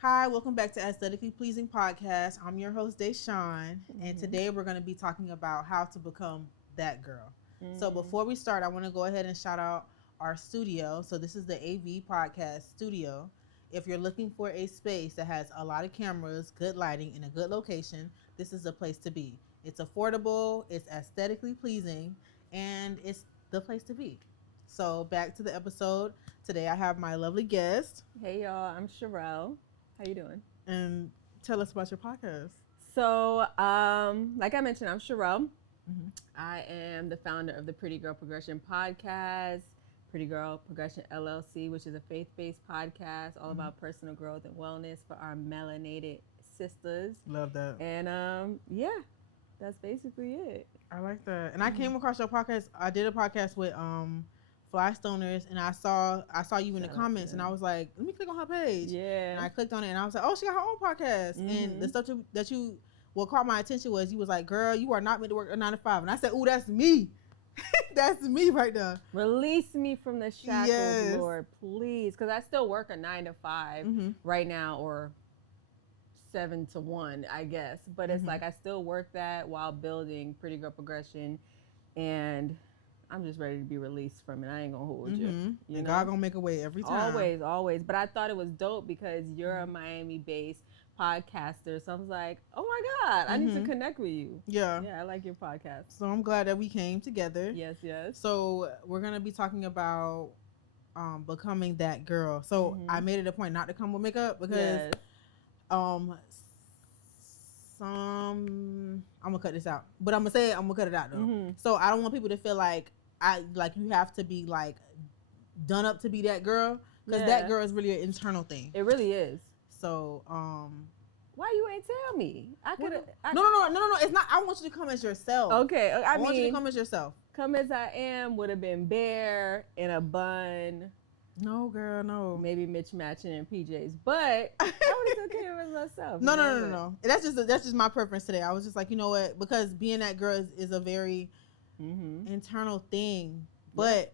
Hi, welcome back to Aesthetically Pleasing Podcast. I'm your host, Deshawn, and today we're going to be talking about how to become that girl. So before we start, I want to go ahead and shout out our studio. So this is the AV Podcast Studio. If you're looking for a space that has a lot of cameras, good lighting, and a good location, this is the place to be. It's affordable, it's aesthetically pleasing, and it's the place to be. So back to the episode. Today I have my lovely guest. Hey y'all, I'm Sherelle. How you doing? And tell us about your podcast. So, like I mentioned, I'm Sherelle. I am the founder of the Pretty Girl Progression podcast, Pretty Girl Progression LLC, which is a faith-based podcast all about personal growth and wellness for our melanated sisters. Love that. And yeah, that's basically it. I like that. And I came across your podcast. I did a podcast with Fly Stoners, and I saw you in the comments, and I was like, let me click on her page. Yeah. And I clicked on it, and I was like, oh, she got her own podcast. And the stuff that you what caught my attention was you was like, girl, you are not meant to work a 9 to 5. And I said, ooh, that's me. That's me right there. Release me from the shackles, Lord, please, because I still work a 9 to 5 right now, or 7 to 1, I guess. But it's like I still work that while building Pretty Girl Progression, and I'm just ready to be released from it. I ain't gonna hold you. And God gonna make a way every time. Always. But I thought it was dope because you're a Miami-based podcaster. So I was like, oh my God, I need to connect with you. Yeah. Yeah, I like your podcast. So I'm glad that we came together. Yes. So we're gonna be talking about becoming that girl. So I made it a point not to come with makeup because I'm gonna cut this out. But I'm gonna cut it out though. So I don't want people to feel like you have to be like done up to be that girl, because that girl is really an internal thing. It really is. So why you ain't tell me? I could have. No. It's not. I want you to come as yourself. Okay. I want mean, you to come as yourself. Come as I am would have been bare in a bun. No, girl, no. Maybe matching in PJs, but I would have taken care of myself. No. That's just my preference today. I was just like, you know what? Because being that girl is a very internal thing. But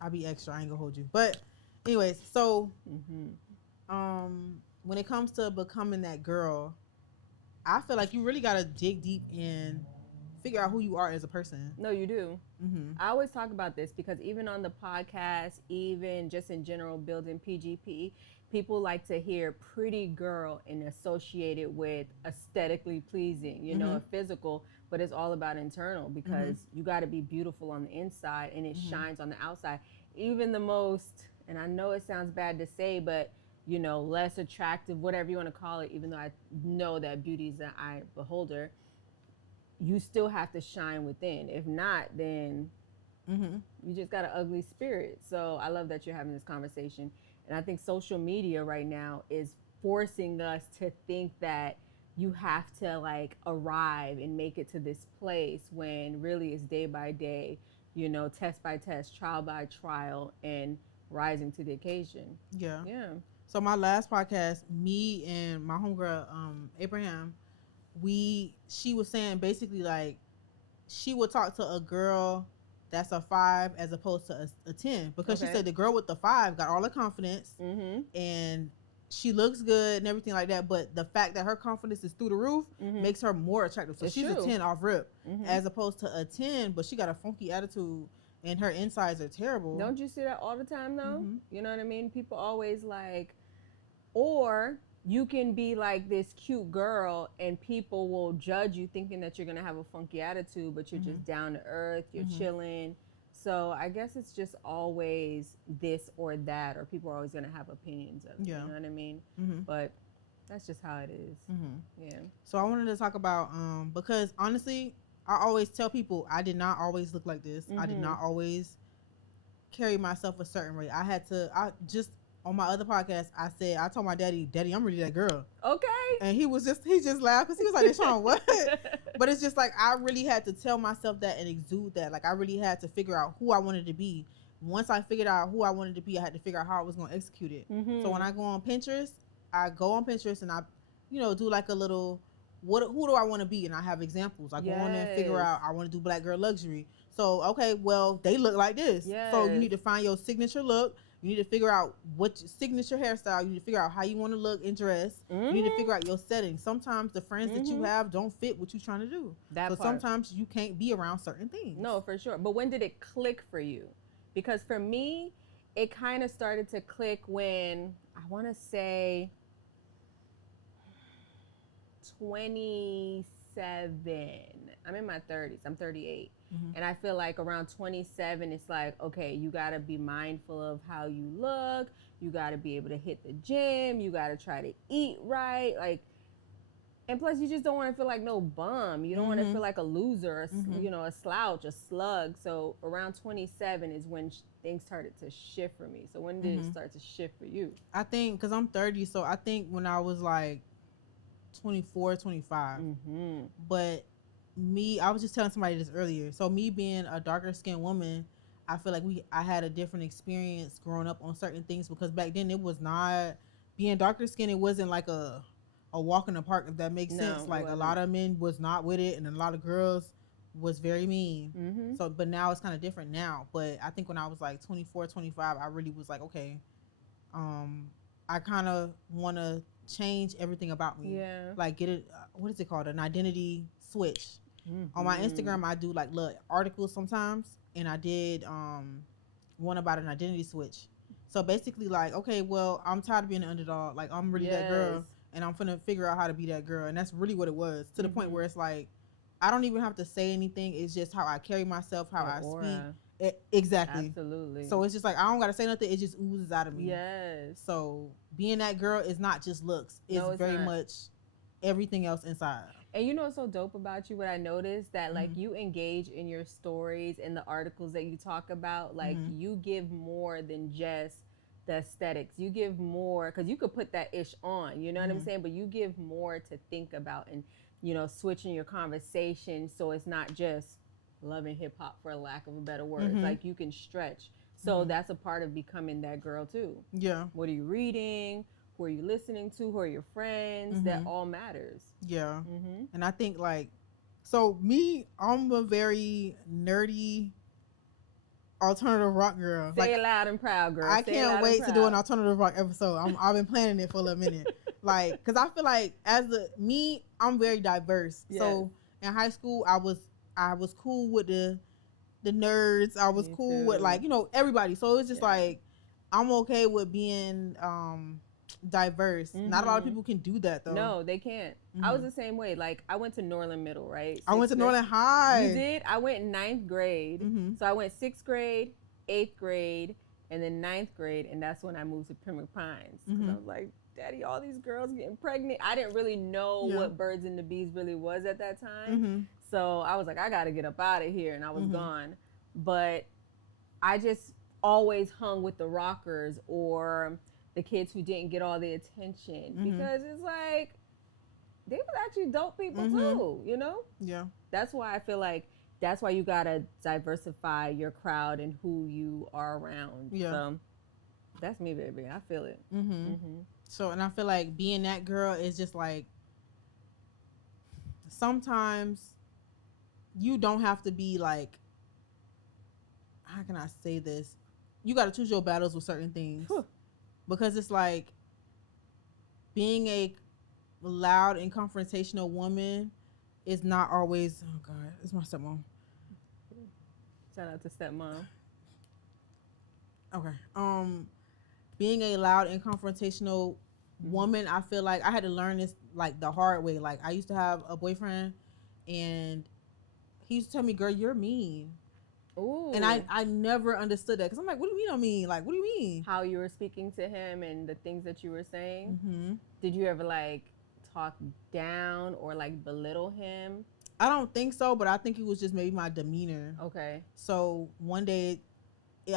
I'll be extra. I ain't gonna hold you. But anyways, so when it comes to becoming that girl, I feel like you really gotta dig deep and figure out who you are as a person. No, you do. I always talk about this because even on the podcast, even just in general building PGP, people like to hear pretty girl and associate it with aesthetically pleasing, you know, physical, but it's all about internal, because you got to be beautiful on the inside and it shines on the outside. Even the most, and I know it sounds bad to say, but you know, less attractive, whatever you want to call it, even though I know that beauty is an eye beholder, you still have to shine within. If not, then you just got an ugly spirit. So I love that you're having this conversation. And I think social media right now is forcing us to think that you have to like arrive and make it to this place, when really it's day by day, you know, test by test, trial by trial, and rising to the occasion. Yeah. So my last podcast, me and my homegirl, Abraham, she was saying basically like she would talk to a girl that's a 5 as opposed to a 10, because she said the girl with the 5 got all the confidence and she looks good and everything like that, but the fact that her confidence is through the roof makes her more attractive. So she's a 10 off rip, as opposed to a 10, but she got a funky attitude and her insides are terrible. Don't you see that all the time though? You know what I mean? People always like, or you can be like this cute girl and people will judge you thinking that you're going to have a funky attitude, but you're just down to earth, you're chilling. So I guess it's just always this or that, or people are always going to have opinions of it, you know what I mean? But that's just how it is. Yeah. So I wanted to talk about, because honestly, I always tell people I did not always look like this. I did not always carry myself a certain way. On my other podcast, I told my daddy, I'm really that girl. Okay. And he just laughed because he was like, Deshawn, what? But it's just like, I really had to tell myself that and exude that. Like, I really had to figure out who I wanted to be. Once I figured out who I wanted to be, I had to figure out how I was going to execute it. So when I go on Pinterest, and I, do like a little, who do I want to be? And I have examples. I go on there and figure out, I want to do black girl luxury. So, okay, well, they look like this. So you need to find your signature look. You need to figure out what your signature hairstyle. You need to figure out how you want to look and dress. You need to figure out your setting. Sometimes the friends that you have don't fit what you're trying to do. So sometimes you can't be around certain things. No, for sure. But when did it click for you? Because for me, it kind of started to click when, I want to say 27. I'm in my 30s. I'm 38. And I feel like around 27, it's like, okay, you got to be mindful of how you look. You got to be able to hit the gym. You got to try to eat right. Like, and plus, you just don't want to feel like no bum. You don't want to feel like a loser, you know, a slouch, a slug. So around 27 is when things started to shift for me. So when did it start to shift for you? I think, because I'm 30, so I think when I was like 24, 25. But me, I was just telling somebody this earlier. So me being a darker skinned woman, I feel like I had a different experience growing up on certain things, because back then it was not, being darker skinned, it wasn't like a walk in the park, if that makes sense. Like a lot of men was not with it, and a lot of girls was very mean. So, but now it's kind of different now. But I think when I was like 24, 25, I really was like, okay, I kind of want to change everything about me. Like get it, what is it called? An identity switch. On my Instagram, I do like little articles sometimes, and I did one about an identity switch. So basically, like, okay, well, I'm tired of being an underdog. Like, I'm really that girl, and I'm finna figure out how to be that girl. And that's really what it was, to the point where it's like, I don't even have to say anything. It's just how I carry myself, how I speak. Exactly. Absolutely. So it's just like, I don't gotta say nothing. It just oozes out of me. Yes. So being that girl is not just looks. It's very much everything else inside. And you know what's so dope about you? What I noticed, that like you engage in your stories and the articles that you talk about, like you give more than just the aesthetics. You give more, because you could put that ish on, you know what I'm saying? But you give more to think about, and, you know, switching your conversation so it's not just loving hip hop, for lack of a better word. Like you can stretch. So that's a part of becoming that girl too. Yeah. What are you reading? Who are you listening to? Who are your friends? That all matters. Yeah. And I think like, so me, I'm a very nerdy alternative rock girl. Say it loud and proud, girl. I can't wait to do an alternative rock episode. I've been planning it for a little minute. Like, cause I feel like I'm very diverse. Yes. So in high school, I was cool with the nerds. I was cool with, like, you know, everybody. So it's just like, I'm okay with being diverse. Not a lot of people can do that though. No, they can't. I was the same way. Like, I went to Norland Middle, right? I went to Norland High. You did? I went in 9th grade. So I went 6th grade, 8th grade, and then 9th grade, and that's when I moved to Pembroke Pines. Because I was like, Daddy, all these girls getting pregnant. I didn't really know what Birds and the Bees really was at that time. So I was like, I got to get up out of here, and I was gone. But I just always hung with the rockers or the kids who didn't get all the attention, because it's like, they was actually dope people too, you know? Yeah. That's why I feel like that's why you gotta diversify your crowd and who you are around. Yeah. So that's me, baby. I feel it. So, and I feel like being that girl is just like, sometimes you don't have to be like, how can I say this? You got to choose your battles with certain things. Because it's like, being a loud and confrontational woman is not always, oh God, it's my stepmom. Shout out to stepmom. Okay. Being a loud and confrontational woman, I feel like I had to learn this like the hard way. Like, I used to have a boyfriend, and he used to tell me, girl, you're mean. Ooh. And I never understood that, because I'm like, what do you mean I'm mean? Like, what do you mean? How you were speaking to him and the things that you were saying. Did you ever like talk down or like belittle him? I don't think so, but I think it was just maybe my demeanor. Okay. So one day,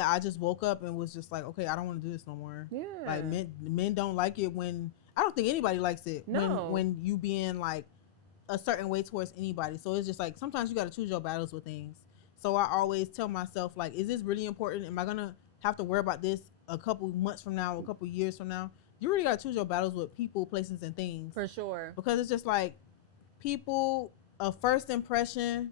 I just woke up and was just like, okay, I don't want to do this no more. Yeah. Like, men don't like it when, I don't think anybody likes it. No. When you being like a certain way towards anybody. So it's just like, sometimes you got to choose your battles with things. So I always tell myself, like, is this really important? Am I going to have to worry about this a couple months from now, a couple years from now? You really got to choose your battles with people, places, and things. For sure. Because it's just like, people, a first impression,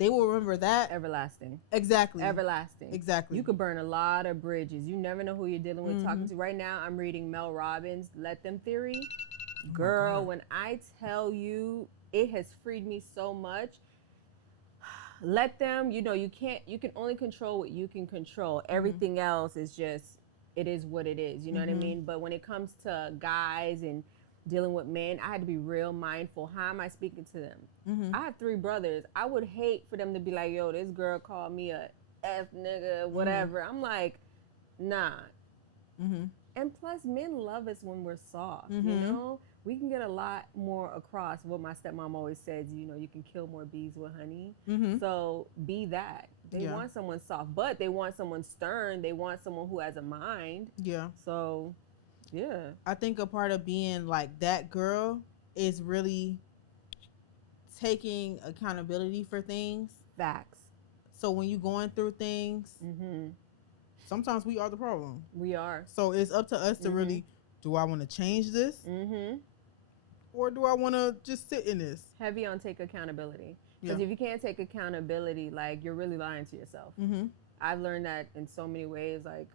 they will remember that. Everlasting. Exactly. Everlasting. Exactly. You could burn a lot of bridges. You never know who you're dealing with, talking to. Right now, I'm reading Mel Robbins' Let Them Theory. Girl, when I tell you, it has freed me so much. Let them, you can only control what you can control. Everything else is just, it is what it is. You know what I mean? But when it comes to guys and dealing with men, I had to be real mindful. How am I speaking to them? I have 3 brothers. I would hate for them to be like, yo, this girl called me a F nigga, whatever. I'm like, nah. And plus, men love us when we're soft, you know? We can get a lot more across. What my stepmom always says, you can kill more bees with honey. So be that. They want someone soft, but they want someone stern. They want someone who has a mind. Yeah. So, yeah. I think a part of being like that girl is really taking accountability for things. Facts. So when you're going through things, sometimes we are the problem. We are. So it's up to us to really, do I want to change this? Or do I want to just sit in this? Heavy on take accountability. Because if you can't take accountability, like, you're really lying to yourself. I've learned that in so many ways, like,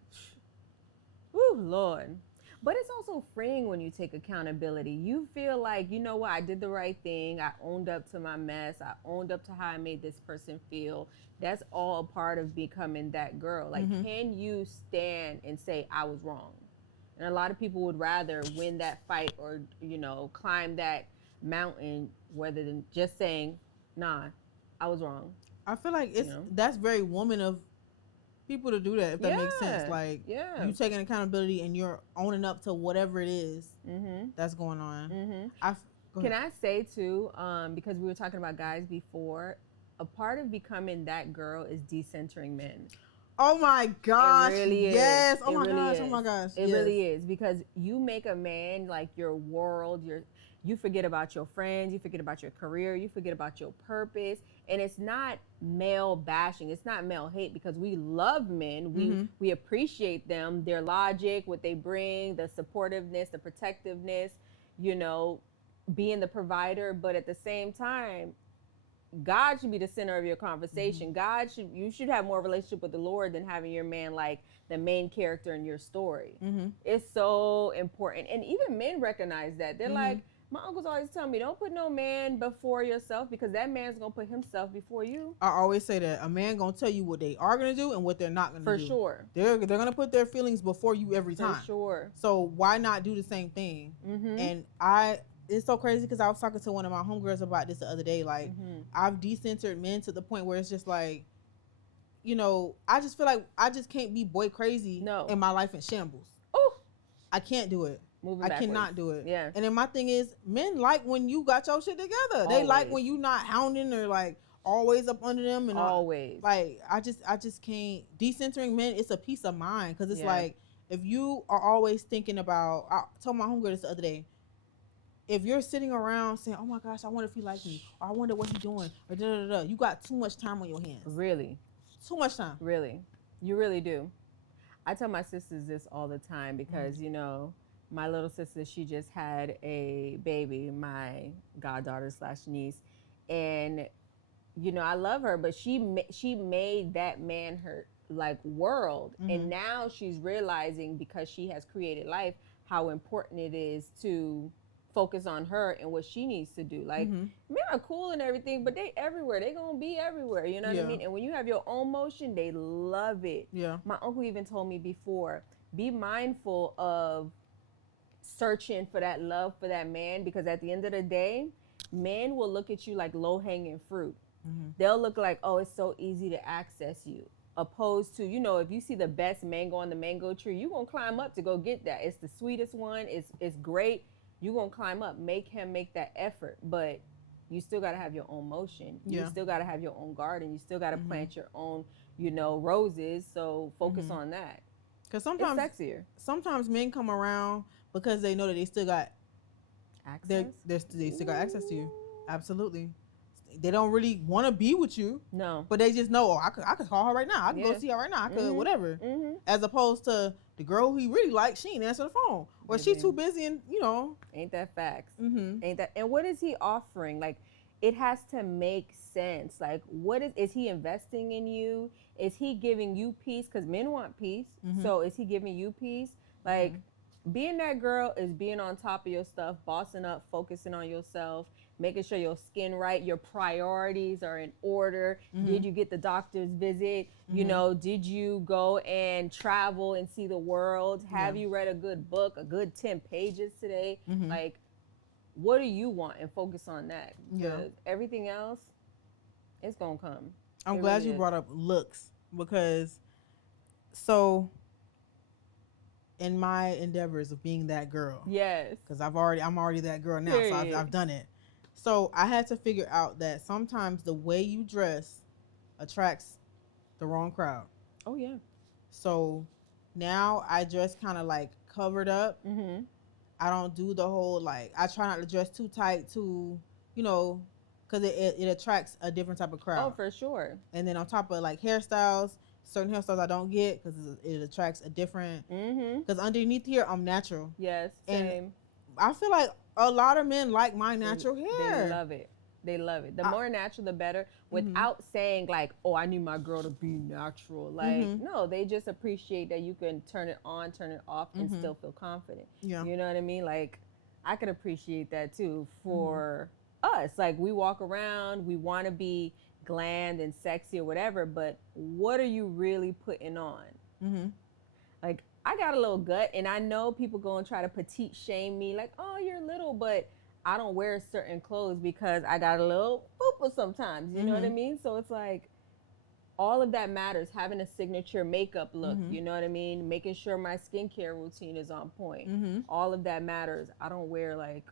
whew, Lord. But it's also freeing when you take accountability. You feel like, you know what, I did the right thing. I owned up to my mess. I owned up to how I made this person feel. That's all a part of becoming that girl. Like, can you stand and say, I was wrong? And a lot of people would rather win that fight or, climb that mountain rather than just saying, nah, I was wrong. I feel like that's very woman of people to do that, if that makes sense. Like, you taking accountability and you're owning up to whatever it is that's going on. Can I say, too, because we were talking about guys before, a part of becoming that girl is decentering men. Oh my gosh. It really is. Yes. Oh it my really gosh. Is. Oh my gosh. It really is, because you make a man like your world. You forget about your friends. You forget about your career. You forget about your purpose. And it's not male bashing. It's not male hate, because we love men. We appreciate them, their logic, what they bring, the supportiveness, the protectiveness, being the provider. But at the same time, God should be the center of your conversation. You should have more relationship with the Lord than having your man like the main character in your story. It's so important. And even men recognize that. They're like, my uncles always tell me, don't put no man before yourself, because that man's going to put himself before you. I always say that a man going to tell you what they are going to do and what they're not going to do. For sure. They're going to put their feelings before you every time. For sure. So why not do the same thing? And it's so crazy, because I was talking to one of my homegirls about this the other day. Like, I've decentered men to the point where it's just like, I just feel like I just can't be boy crazy in my life in shambles. Oh, I can't do it. I cannot do it. Yeah. And then my thing is, men like when you got your shit together. Always. They like when you not hounding or like always up under them and always. Like, I just can't. Decentering men, it's a peace of mind, because it's like, if you are always thinking about, I told my homegirl this the other day, if you're sitting around saying, oh my gosh, I wonder if he likes me, or I wonder what he's doing, or da-da-da-da, you got too much time on your hands. Really? Too much time. Really. You really do. I tell my sisters this all the time, because, my little sister, she just had a baby, my goddaughter / niece. And, I love her, but she made that man her like world. And now she's realizing, because she has created life, how important it is to focus on her and what she needs to do. Like, men are cool and everything, but they everywhere. They gonna be everywhere. You know what I mean? And when you have your own motion, they love it. Yeah. My uncle even told me before, be mindful of searching for that love for that man, because at the end of the day, men will look at you like low-hanging fruit. They'll look like, oh, it's so easy to access you. Opposed to, if you see the best mango on the mango tree, you're gonna climb up to go get that. It's the sweetest one. It's great. You're going to climb up, make him make that effort, but you still got to have your own motion. You still got to have your own garden. You still got to plant your own, roses. So focus on that. Because sometimes it's sexier. Sometimes men come around because they know that they still got access. They still got access to you. Absolutely. They don't really want to be with you. No. But they just know, I could call her right now. I can go see her right now. I could whatever. As opposed to the girl who he really likes, she ain't answer the phone. Or she's too busy and, Ain't that facts? Ain't that? And what is he offering? Like, it has to make sense. Like, what is he investing in you? Is he giving you peace? Because men want peace. So is he giving you peace? Like, being that girl is being on top of your stuff, bossing up, focusing on yourself, making sure your skin right, your priorities are in order. Did you get the doctor's visit? You know, did you go and travel and see the world? Have you read a good book, a good 10 pages today? Like, what do you want? And focus on that. Because everything else, it's going to come. I'm glad you brought up looks, because so in my endeavors of being that girl. Yes. Because I'm already that girl now, so I've done it. So I had to figure out that sometimes the way you dress attracts the wrong crowd. Oh, yeah. So now I dress kind of like covered up. I don't do the whole, like, I try not to dress too tight to, you know, because it attracts a different type of crowd. Oh, for sure. And then on top of, like, hairstyles, certain hairstyles I don't get because it attracts a different, because underneath here, I'm natural. Yes, same. And I feel like a lot of men like my natural hair. They love it. They love it. The more natural, the better, without saying, like, oh, I need my girl to be natural. Like, no, they just appreciate that you can turn it on, turn it off, and still feel confident. Yeah. You know what I mean? Like, I could appreciate that, too, for us. Like, we walk around, we want to be glammed and sexy or whatever, but what are you really putting on? Like, I got a little gut, and I know people go and try to petite shame me, like, oh, you're little, but I don't wear certain clothes because I got a little fupa sometimes, you know what I mean? So it's like, all of that matters. Having a signature makeup look, you know what I mean? Making sure my skincare routine is on point. All of that matters. I don't wear, like,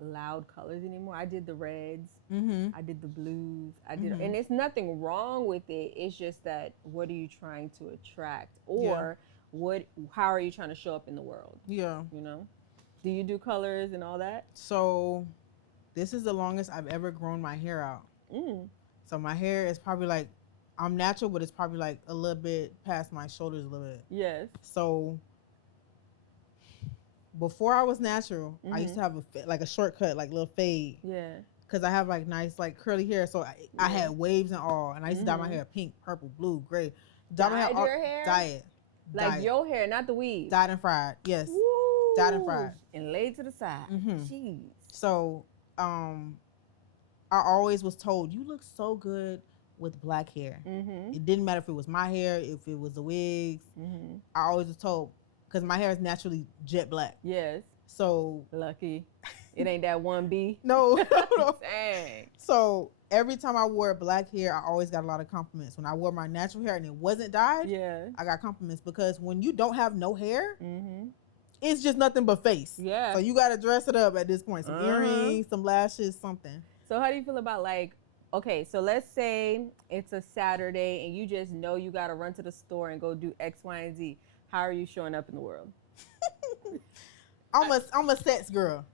loud colors anymore. I did the reds. I did the blues. I did, and there's nothing wrong with it. It's just that, what are you trying to attract? Or how are you trying to show up in the world? Yeah. You know? Do you do colors and all that? So this is the longest I've ever grown my hair out. So my hair is probably like, I'm natural, but it's probably like a little bit past my shoulders a little bit. Yes. So before I was natural, I used to have a shortcut, like little fade. Yeah. Because I have like nice, like curly hair. So I had waves and all. And I used to dye my hair pink, purple, blue, gray. Dyed your hair? Dye it. Like your hair, not the weave. Dyed and fried, yes. Woo. Dyed and fried. And laid to the side. Jeez. So I always was told, you look so good with black hair. It didn't matter if it was my hair, if it was the wigs. I always was told, because my hair is naturally jet black. Yes. So lucky. It ain't that 1B. No. Dang. So every time I wore black hair, I always got a lot of compliments. When I wore my natural hair and it wasn't dyed, I got compliments, because when you don't have no hair, it's just nothing but face. Yeah. So you got to dress it up at this point. Some earrings, some lashes, something. So how do you feel about, like, okay, so let's say it's a Saturday and you just know you got to run to the store and go do X, Y, and Z. How are you showing up in the world? I'm a sex girl.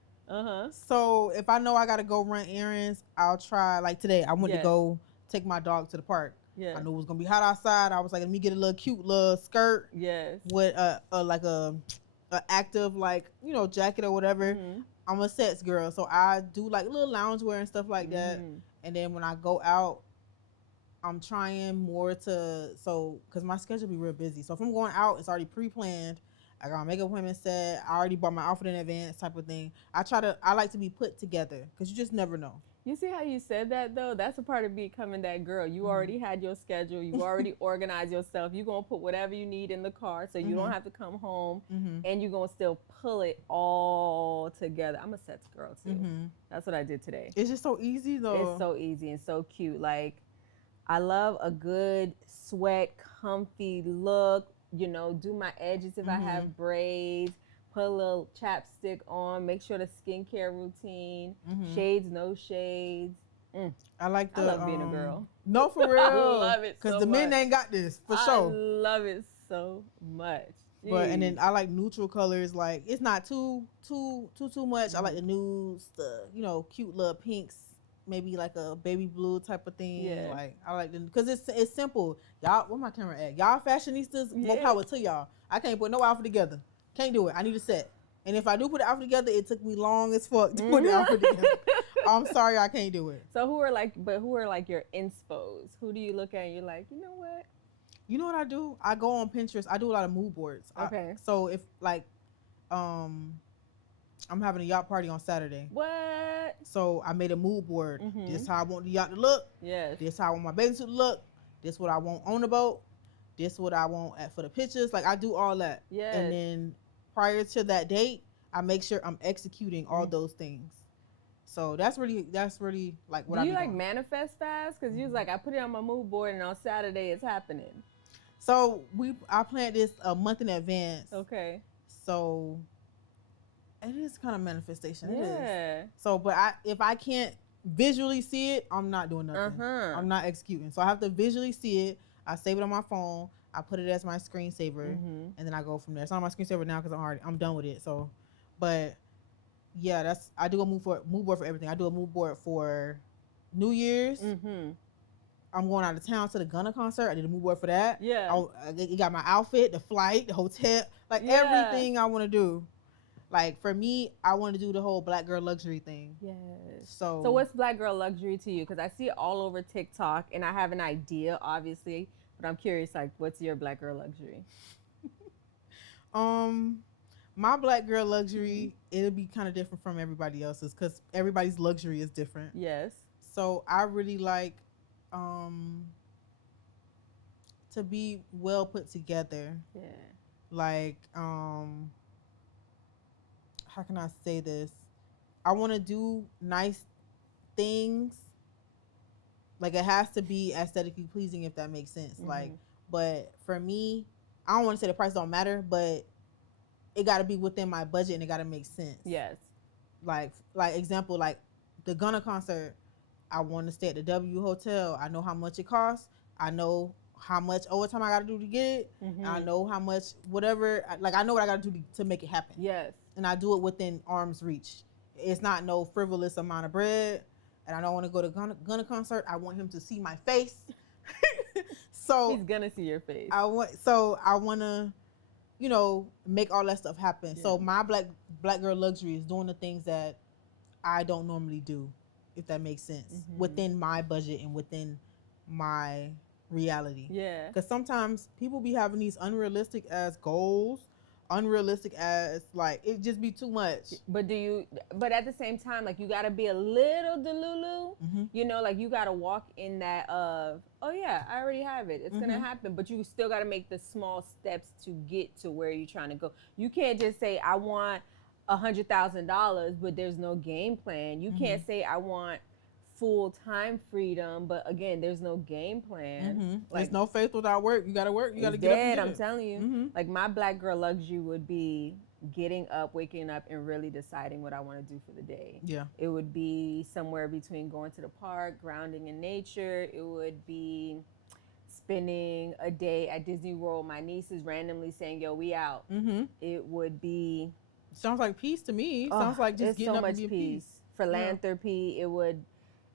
So if I know I got to go run errands, I'll try. Like today, I went to go take my dog to the park. I knew it was going to be hot outside. I was like, let me get a little cute little skirt. With like a active, like, you know, jacket or whatever. I'm a sex girl, so I do like little loungewear and stuff like that. And then when I go out, I'm trying more to, because my schedule be real busy. So if I'm going out, it's already pre-planned. I got my makeup appointment set. I already bought my outfit in advance, type of thing. I like to be put together, because you just never know. You see how you said that, though? That's a part of becoming that girl. You already had your schedule. You already organized yourself. You're going to put whatever you need in the car, so you don't have to come home, and you're going to still pull it all together. I'm a sex girl, too. That's what I did today. It's just so easy, though. It's so easy and so cute. Like, I love a good sweat, comfy look. You know, do my edges if I have braids. Put a little chapstick on, make sure the skincare routine, shades, no shades. I like I love being a girl. No, for real. I love it so because the men ain't got this, for sure. I love it so much. Jeez. But, and then I like neutral colors. Like, it's not too much. I like the nudes, the, you know, cute little pinks, maybe like a baby blue type of thing. Like, I like them because it's simple. Y'all, where my camera at? Y'all fashionistas, more power to y'all. I can't put no outfit together. Can't do it. I need a set. And if I do put the outfit together, it took me long as fuck to put the outfit together. I'm sorry, I can't do it. So who are like your inspos? Who do you look at and you're like, you know what? You know what I do? I go on Pinterest. I do a lot of mood boards. Okay. So if like, I'm having a yacht party on Saturday. What? So I made a mood board. Mm-hmm. This how I want the yacht to look. Yes. This how I want my bathing suit to look. This what I want on the boat. This what I want for the pictures. Like I do all that. Yes. And then prior to that date, I make sure I'm executing all those things. So that's really like what I do. You like manifest fast? Because you was like, I put it on my mood board and on Saturday it's happening. So I planned this a month in advance. Okay. So it is kind of manifestation. Yeah. It is. So, but if I can't visually see it, I'm not doing nothing. I'm not executing. So I have to visually see it. I save it on my phone. I put it as my screensaver, and then I go from there. It's not on my screensaver now because I'm done with it. So, but yeah, I do a mood board for everything. I do a mood board for New Year's. I'm going out of town to the Gunna concert. I did a mood board for that. Yeah. You got my outfit, the flight, the hotel, like everything I want to do. Like for me, I want to do the whole black girl luxury thing. Yes. So what's black girl luxury to you? Because I see it all over TikTok, and I have an idea, obviously, but I'm curious, like, what's your black girl luxury? My black girl luxury, it'll be kind of different from everybody else's because everybody's luxury is different. Yes. So I really like to be well put together. Yeah. Like how can I say this? I want to do nice things. Like it has to be aesthetically pleasing, if that makes sense. Like, but for me, I don't want to say the price don't matter, but it got to be within my budget and it got to make sense. Yes. Like example, like the Gunna concert, I want to stay at the W Hotel. I know how much it costs. I know how much overtime I got to do to get it. I know how much whatever. Like I know what I got to do to make it happen. Yes. And I do it within arm's reach. It's not no frivolous amount of bread. And I don't want to go to Gunna concert. I want him to see my face. So he's gonna see your face. I want to, make all that stuff happen. Yeah. So my black girl luxury is doing the things that I don't normally do, if that makes sense, within my budget and within my reality. Yeah. Because sometimes people be having these unrealistic as goals, unrealistic as like it just be too much. But at the same time, like you gotta be a little delulu, like you gotta walk in that of, oh yeah, I already have it, it's gonna happen, but you still gotta make the small steps to get to where you're trying to go. You can't just say I want $100,000 but there's no game plan. You can't say I want full-time freedom, but again, there's no game plan. Like, there's no faith without work. You gotta work. You gotta get up and get I'm telling you. Like my black girl luxury would be getting up, waking up, and really deciding what I want to do for the day. Yeah. It would be somewhere between going to the park, grounding in nature. It would be spending a day at Disney World. My niece is randomly saying, "Yo, we out." It would be. Sounds like peace to me. Sounds like just getting so up much and being peace. Peace. Philanthropy. Yeah.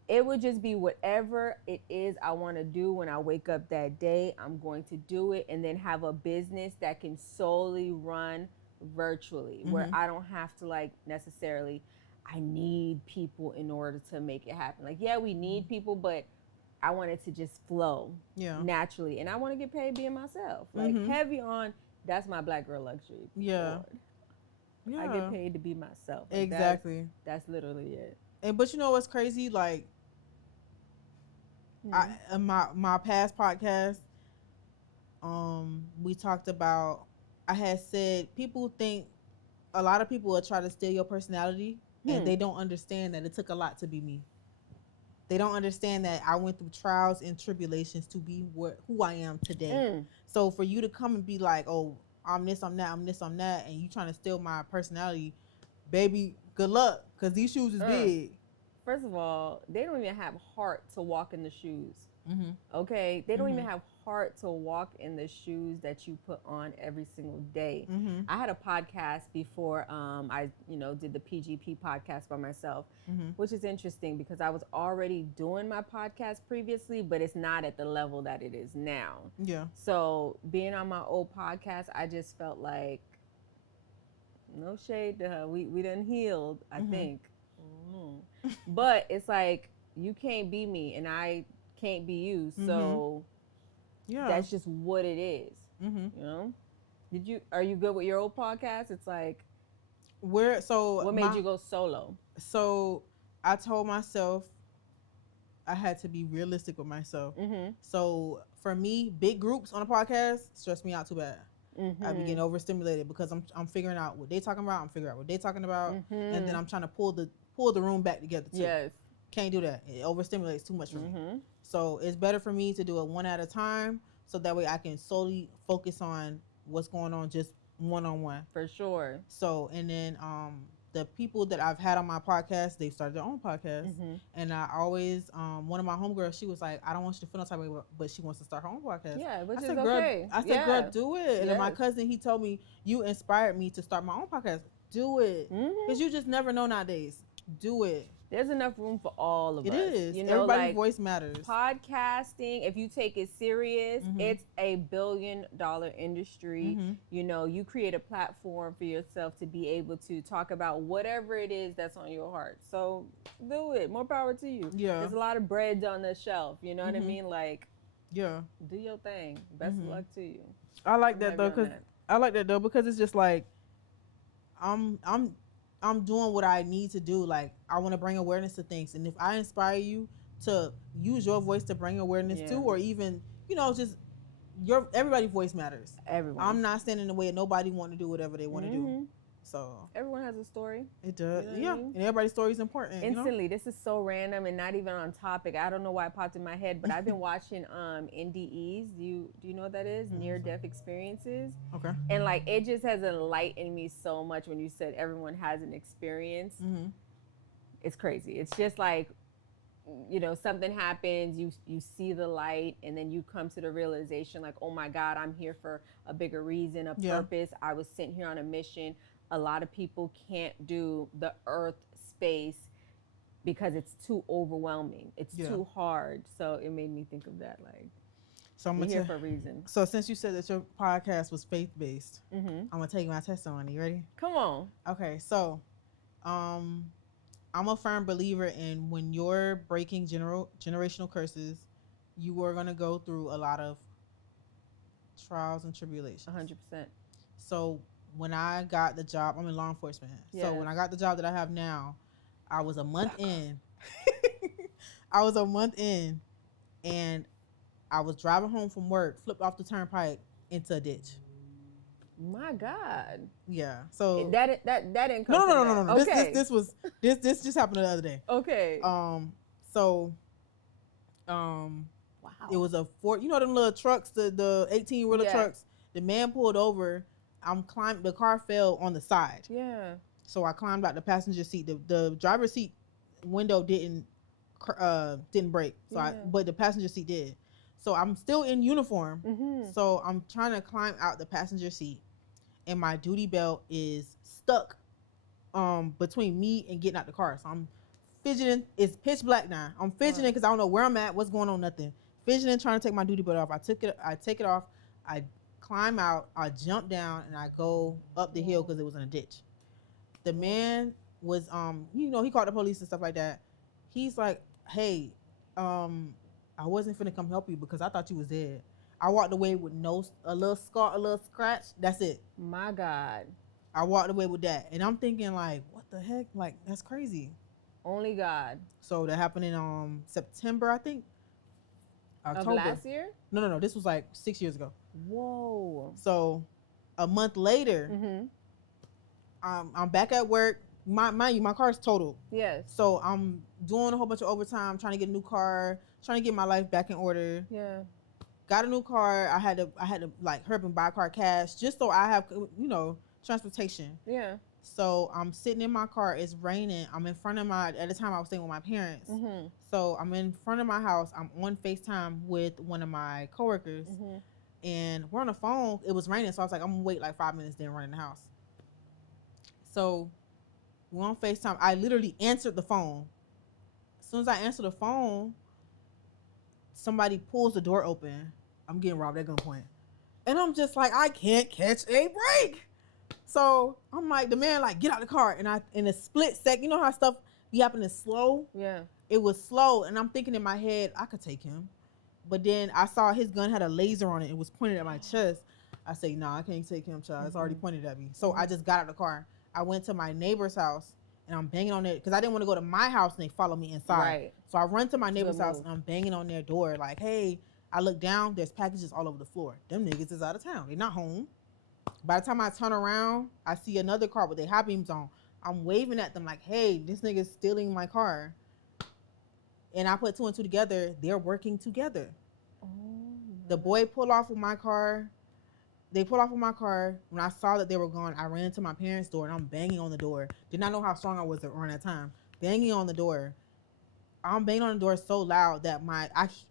It would just be whatever it is I want to do when I wake up that day, I'm going to do it, and then have a business that can solely run virtually, where I don't have to like necessarily, I need people in order to make it happen. Like, yeah, we need people, but I want it to just flow naturally. And I want to get paid being myself. Like heavy on, that's my black girl luxury. Yeah. I get paid to be myself. Like exactly. That's literally it. And but you know what's crazy? Like in my past podcast, we talked about, I had said people think a lot of people will try to steal your personality and they don't understand that it took a lot to be me. They don't understand that I went through trials and tribulations to be who I am today. So for you to come and be like, oh, I'm this, I'm that, I'm this, I'm that, and you trying to steal my personality, baby, good luck, because these shoes is big. First of all, they don't even have heart to walk in the shoes. Okay? They don't even have heart to walk in the shoes that you put on every single day. I had a podcast before I did the PGP podcast by myself, which is interesting because I was already doing my podcast previously, but it's not at the level that it is now. Yeah. So being on my old podcast, I just felt like, no shade to her, we done healed, I think. alone. But it's like, you can't be me and I can't be you. So that's just what it is. You know? Are you good with your old podcast? It's like, what made you go solo? So I told myself I had to be realistic with myself. So for me, big groups on a podcast stress me out too bad. I be getting overstimulated because I'm figuring out what they talking about. I'm figuring out what they talking about, and then I'm trying to pull the room back together too. Yes. Can't do that. It overstimulates too much for me. So it's better for me to do it one at a time, so that way I can solely focus on what's going on, just one-on-one. For sure. So, and then the people that I've had on my podcast, they've started their own podcast. And I always, one of my homegirls, she was like, I don't want you to feel no type of way, but she wants to start her own podcast. Yeah, which I is said, okay. I said, girl, do it. And then my cousin, he told me, you inspired me to start my own podcast. Do it. Because you just never know nowadays. Do it. There's enough room for all of us. It is. You know, everybody's voice matters. Podcasting, if you take it serious, it's a $1 billion industry. You know, you create a platform for yourself to be able to talk about whatever it is that's on your heart. So do it. More power to you. Yeah. There's a lot of bread on the shelf. You know what I mean? Like, yeah. Do your thing. Best of luck to you. I like that though, because it's just like I'm doing what I need to do. Like, I want to bring awareness to things. And if I inspire you to use your voice to bring awareness to, or even, you know, just everybody's voice matters. Everyone. I'm not standing in the way of nobody wanting to do whatever they want to do. So everyone has a story. It does. You know what I mean? And everybody's story is important. Instantly, this is so random and not even on topic. I don't know why it popped in my head, but I've been watching NDEs. Do you know what that is? Near death experiences. Okay. And like, it just has enlightened me so much when you said everyone has an experience. It's crazy. It's just like, you know, something happens, you see the light, and then you come to the realization like, oh my God, I'm here for a bigger reason, a purpose. I was sent here on a mission. A lot of people can't do the earth space because it's too overwhelming. It's too hard. So it made me think of that. Like, so I'm here for a reason. So since you said that your podcast was faith-based, I'm going to take my testimony. You ready? Come on. Okay. So, I'm a firm believer in when you're breaking generational curses, you are going to go through a lot of trials and tribulations. 100%. So when I got the job, I'm in law enforcement. Yes. So when I got the job that I have now, I was a month in. And I was driving home from work, flipped off the turnpike into a ditch. My God. Yeah. So that didn't come. No. Okay. This just happened the other day. Okay. Wow. It was a Ford. You know them little trucks, the 18-wheeler trucks. The man pulled over. The car fell on the side. Yeah. So I climbed out the passenger seat. The driver's seat window didn't break. So but the passenger seat did. So I'm still in uniform. So I'm trying to climb out the passenger seat, and my duty belt is stuck between me and getting out the car. So I'm fidgeting. It's pitch black now. I'm fidgeting because I don't know where I'm at, what's going on, nothing. Fidgeting, trying to take my duty belt off. I take it off. I climb out. I jump down and I go up the hill because it was in a ditch. The man was he called the police and stuff like that. He's like, hey, I wasn't finna come help you because I thought you was dead. I walked away with a little scar, a little scratch. That's it. My God. I walked away with that. And I'm thinking like, what the heck? Like, that's crazy. Only God. So that happened in September, I think. October. Of last year? No. This was like 6 years ago. Whoa. So a month later, I'm back at work. Mind you, my car's totaled. Yes. So I'm doing a whole bunch of overtime, trying to get a new car, trying to get my life back in order. Yeah. Got a new car. I had to like hurry up and buy a car cash just so I have, transportation. Yeah. So I'm sitting in my car. It's raining. I'm in front of at the time I was staying with my parents. So I'm in front of my house. I'm on FaceTime with one of my coworkers. And we're on the phone. It was raining. So I was like, I'm gonna wait like 5 minutes, then run in the house. So we're on FaceTime. I literally answered the phone. As soon as I answered the phone, somebody pulls the door open. I'm getting robbed at gunpoint. And I'm just like, I can't catch a break. So I'm like, the man like, get out the car. And in a split second, you know how stuff be happening slow. Yeah. It was slow, and I'm thinking in my head, I could take him. But then I saw his gun had a laser on it. It was pointed at my chest. I say, nah, I can't take him, child. It's already pointed at me. So I just got out of the car. I went to my neighbor's house, and I'm banging on it because I didn't want to go to my house and they follow me inside. Right. So I run to my neighbor's house, and I'm banging on their door like, hey. I look down, there's packages all over the floor. Them niggas is out of town. They're not home. By the time I turn around, I see another car with their high beams on. I'm waving at them like, hey, this nigga's stealing my car. And I put two and two together. They're working together. Oh, the boy pulled off with my car. They pulled off with my car. When I saw that they were gone, I ran into my parents' door, and I'm banging on the door. Did not know how strong I was around that time. Banging on the door. I'm banging on the door so loud that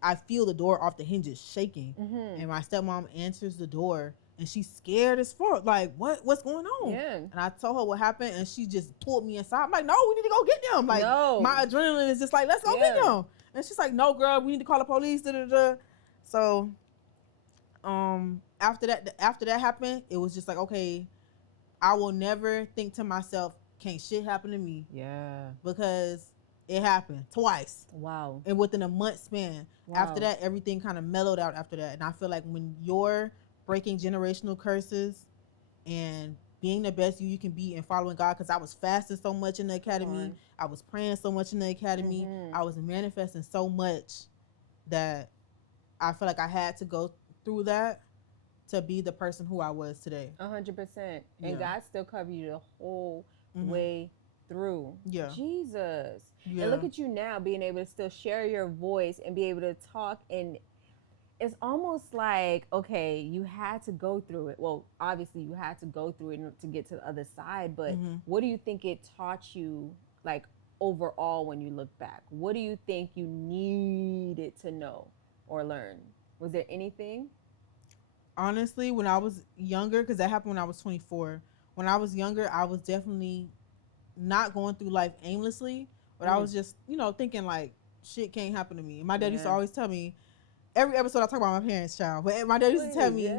I feel the door off the hinges shaking. And my stepmom answers the door, and she's scared as fuck. Like, what's going on? Yeah. And I told her what happened, and she just pulled me inside. I'm like, no, we need to go get them. Like, my adrenaline is just like, let's go get them. And she's like, no, girl, we need to call the police. Da, da, da. So, after that happened, it was just like, okay, I will never think to myself, can't shit happen to me? Yeah. Because it happened twice. Wow. And within a month span. Wow. After that, everything kind of mellowed out after that. And I feel like when you're breaking generational curses and being the best you can be and following God, because I was fasting so much in the academy. I was praying so much in the academy. I was manifesting so much that I feel like I had to go through that to be the person who I was today. 100%. And God still covered you the whole way through. Yeah. Jesus. Yeah. And look at you now being able to still share your voice and be able to talk. And it's almost like, okay, you had to go through it. Well, obviously you had to go through it to get to the other side. But what do you think it taught you, like, overall when you look back? What do you think you needed to know or learn? Was there anything? Honestly, when I was younger, because that happened when I was 24. When I was younger, I was definitely not going through life aimlessly, but I was just, thinking like shit can't happen to me. And my dad used to always tell me, every episode I talk about my parents, child, but my dad used to tell me,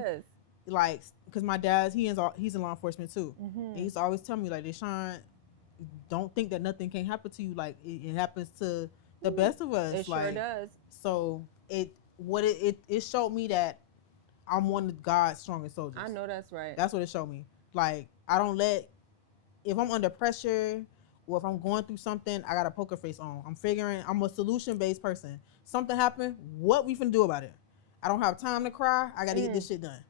like, because my dad's he's in law enforcement too. And he used to always tell me like, Deshaun, don't think that nothing can happen to you. Like it happens to the best of us. It sure does. So it showed me that I'm one of God's strongest soldiers. I know that's right. That's what it showed me. Like I don't if I'm under pressure or if I'm going through something, I got a poker face on. I'm a solution-based person. Something happened, what we finna do about it? I don't have time to cry. I got to get this shit done.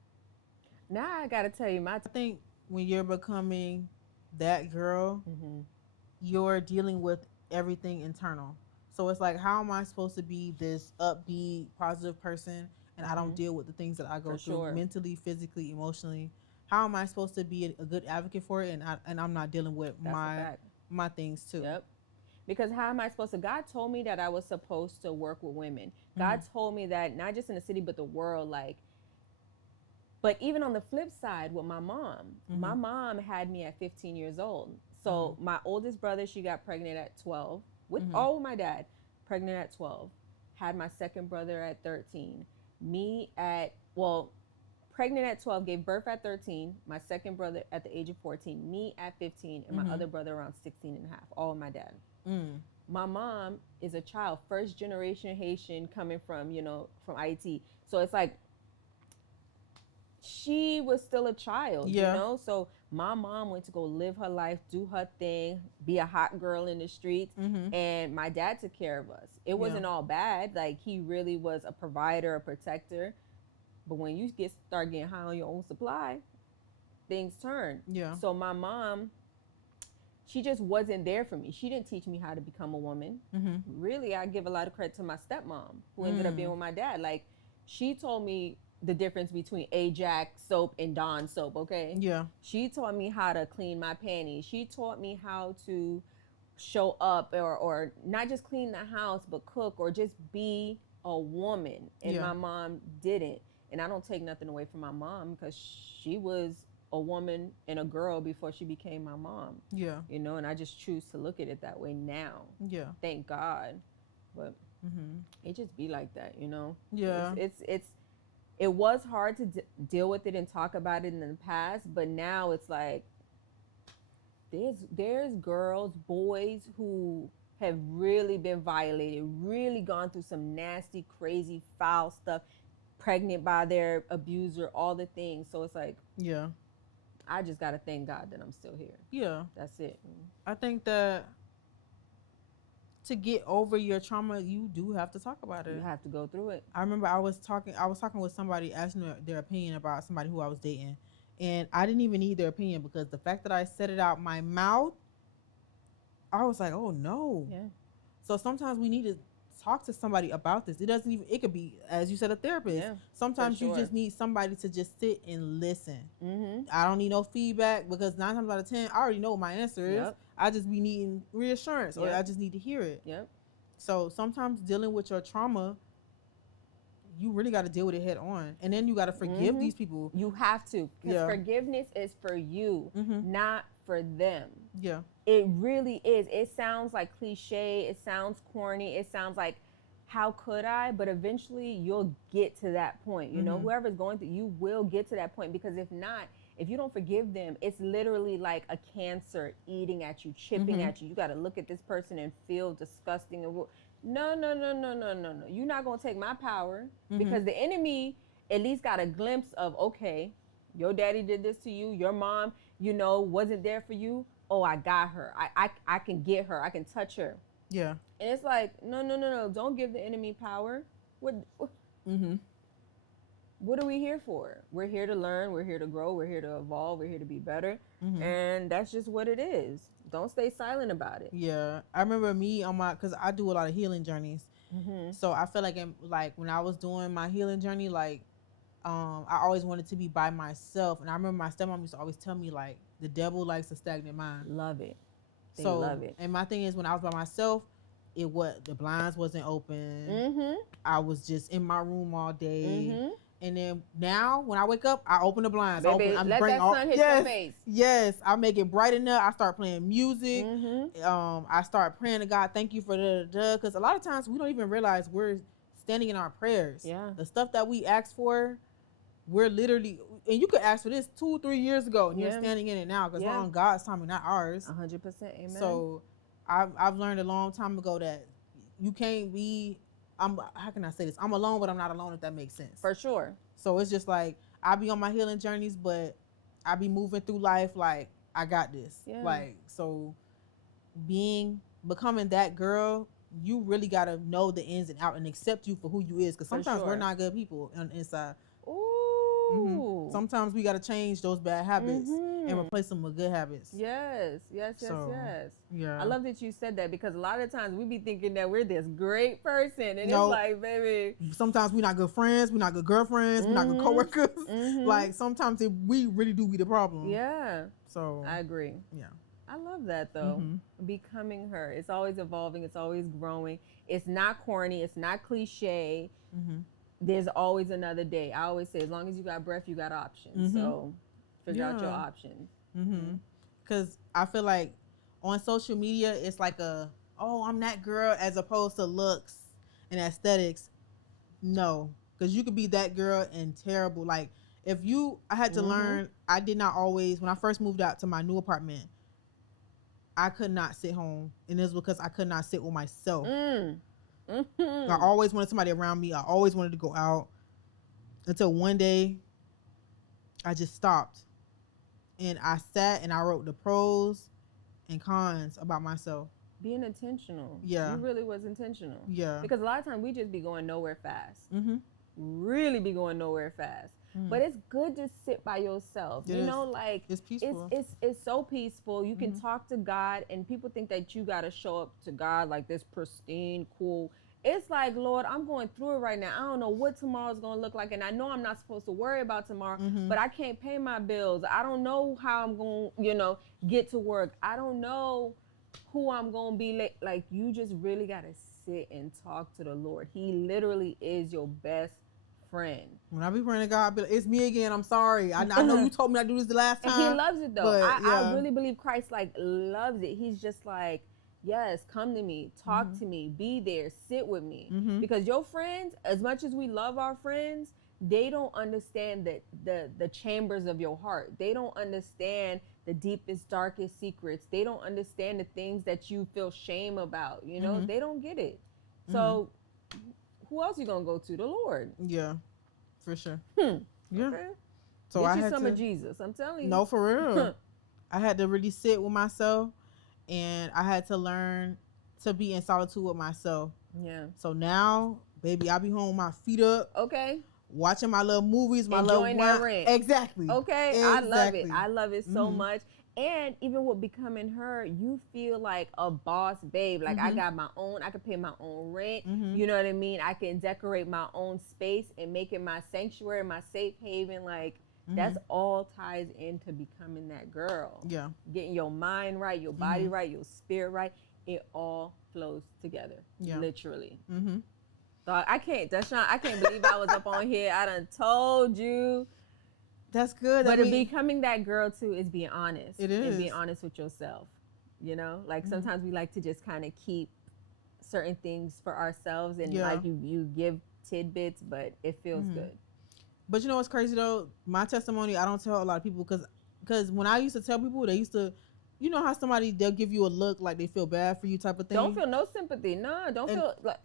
Now I got to tell you, I think when you're becoming that girl, you're dealing with everything internal. So it's like, how am I supposed to be this upbeat, positive person and I don't deal with the things that I go through mentally, physically, emotionally? How am I supposed to be a good advocate for it and I'm not dealing with my things too? Yep. Because how am I supposed to? God told me that I was supposed to work with women. God told me that not just in the city, but the world. Like, but even on the flip side with my mom had me at 15 years old. So my oldest brother, she got pregnant at 12 with all with my dad, pregnant at 12. Had my second brother at 13. Pregnant at 12, gave birth at 13, my second brother at the age of 14, me at 15, and my other brother around 16 and a half, all my dad. My mom is a child, first generation Haitian coming from, from Haiti. So it's like, she was still a child, So my mom went to go live her life, do her thing, be a hot girl in the streets, and my dad took care of us. It wasn't all bad. Like, he really was a provider, a protector. But when you start getting high on your own supply, things turn. Yeah. So my mom, she just wasn't there for me. She didn't teach me how to become a woman. Really, I give a lot of credit to my stepmom, who ended up being with my dad. Like, she told me the difference between Ajax soap and Dawn soap, okay? Yeah. She taught me how to clean my panties. She taught me how to show up or not just clean the house, but cook or just be a woman. And my mom didn't. And I don't take nothing away from my mom because she was a woman and a girl before she became my mom. Yeah. And I just choose to look at it that way now. Yeah. Thank God. But it just be like that, Yeah. It was hard to deal with it and talk about it in the past, but now it's like there's girls, boys who have really been violated, really gone through some nasty, crazy, foul stuff, pregnant by their abuser, all the things. So it's like, yeah, I just got to thank God that I'm still here. Yeah. That's it. I think that to get over your trauma, you do have to talk about it. You have to go through it. I remember I was talking with somebody, asking their opinion about somebody who I was dating, and I didn't even need their opinion because the fact that I said it out my mouth, I was like, oh no. Yeah. So sometimes we need to talk to somebody about this. It could be, as you said, a therapist. Yeah, Sometimes you just need somebody to just sit and listen. I don't need no feedback because 9 times out of 10, I already know what my answer is. I just be needing reassurance, or I just need to hear it. So sometimes dealing with your trauma, you really got to deal with it head on, and then you got to forgive these people. You have to, because forgiveness is for you, not for them. Yeah, it really is. It sounds like cliche. It sounds corny. It sounds like, how could I? But eventually, you'll get to that point. You know, whoever's going through, you will get to that point, because if not, if you don't forgive them, it's literally like a cancer eating at you, chipping at you. You got to look at this person and feel disgusting. No. You're not going to take my power, because the enemy at least got a glimpse of, okay, your daddy did this to you. Your mom, wasn't there for you. Oh, I got her. I can get her. I can touch her. Yeah. And it's like, no. Don't give the enemy power. What are we here for? We're here to learn. We're here to grow. We're here to evolve. We're here to be better. And that's just what it is. Don't stay silent about it. Yeah. I remember me because I do a lot of healing journeys. So I feel like when I was doing my healing journey, I always wanted to be by myself. And I remember my stepmom used to always tell me, like, the devil likes a stagnant mind. Love it. They love it. And my thing is, when I was by myself, the blinds wasn't open. I was just in my room all day. And then now, when I wake up, I open the blinds. Baby, let that sun hit your face. Yes, I make it bright enough. I start playing music. I start praying to God, thank you for because a lot of times we don't even realize we're standing in our prayers. Yeah. The stuff that we ask for, we're literally, and you could ask for this 2-3 years ago, and you're standing in it now, because we're on God's time and not ours. 100%. Amen. So I've learned a long time ago that you can't be, how can I say this? I'm alone, but I'm not alone, if that makes sense. For sure. So it's just like, I be on my healing journeys, but I be moving through life like, I got this. Yeah. Like, so becoming that girl, you really got to know the ins and out and accept you for who you is, because sometimes we're not good people on the inside. Ooh. Sometimes we got to change those bad habits and replace them with good habits. Yes. Yeah. I love that you said that, because a lot of times we be thinking that we're this great person, and it's like, baby, sometimes we're not good friends, we're not good girlfriends, we're not good coworkers. Like, sometimes we really do be the problem. Yeah. So I agree. Yeah. I love that, though. Becoming her. It's always evolving. It's always growing. It's not corny. It's not cliche. There's always another day. I always say, as long as you got breath, you got options. So figure out your options. Because I feel like on social media, it's like I'm that girl, as opposed to looks and aesthetics. No, because you could be that girl and terrible. Like, I had to learn, I did not always, when I first moved out to my new apartment, I could not sit home. And it was because I could not sit with myself. I always wanted somebody around me. I always wanted to go out, until one day I just stopped, and I sat and I wrote the pros and cons about myself. Being intentional. Yeah. You really was intentional. Yeah. Because a lot of times we just be going nowhere fast. Really be going nowhere fast. But it's good to sit by yourself. Like, it's peaceful. It's so peaceful. You can talk to God, and people think that you got to show up to God like this pristine, cool. It's like, Lord, I'm going through it right now. I don't know what tomorrow's going to look like, and I know I'm not supposed to worry about tomorrow, but I can't pay my bills. I don't know how I'm going to, get to work. I don't know who I'm going to be late. Like, you just really got to sit and talk to the Lord. He literally is your best friend. When I be praying to God, I be like, it's me again. I'm sorry. I know you told me I do this the last time. And he loves it, though. I really believe Christ loves it. He's just like, yes, come to me, talk to me, be there, sit with me. Because your friends, as much as we love our friends, they don't understand the chambers of your heart. They don't understand the deepest, darkest secrets. They don't understand the things that you feel shame about. You know, they don't get it. So who else you gonna go to? The Lord. Yeah, for sure. Yeah. Okay. So Get I you had some to, of Jesus. I'm telling you. No, for real. I had to really sit with myself, and I had to learn to be in solitude with myself. Yeah. So now, baby, I be home with my feet up. Okay. Watching my little movies, my enjoying little that rent. Exactly. Okay. Exactly. I love it. I love it so much. And even with becoming her, you feel like a boss babe. Like I got my own, I can pay my own rent. You know what I mean? I can decorate my own space and make it my sanctuary, my safe haven. Like that's all ties into becoming that girl. Yeah. Getting your mind right, your body right, your spirit right. It all flows together. Yeah. Literally. So I can't believe I was up on here. I done told you. That's good. But becoming that girl too is being honest. It is. And being honest with yourself. You know, like sometimes we like to just kind of keep certain things for ourselves, and like you give tidbits, but it feels good. But you know what's crazy though? My testimony, I don't tell a lot of people because when I used to tell people, they used to, you know how they'll give you a look like they feel bad for you type of thing. Don't feel no sympathy. No, don't feel like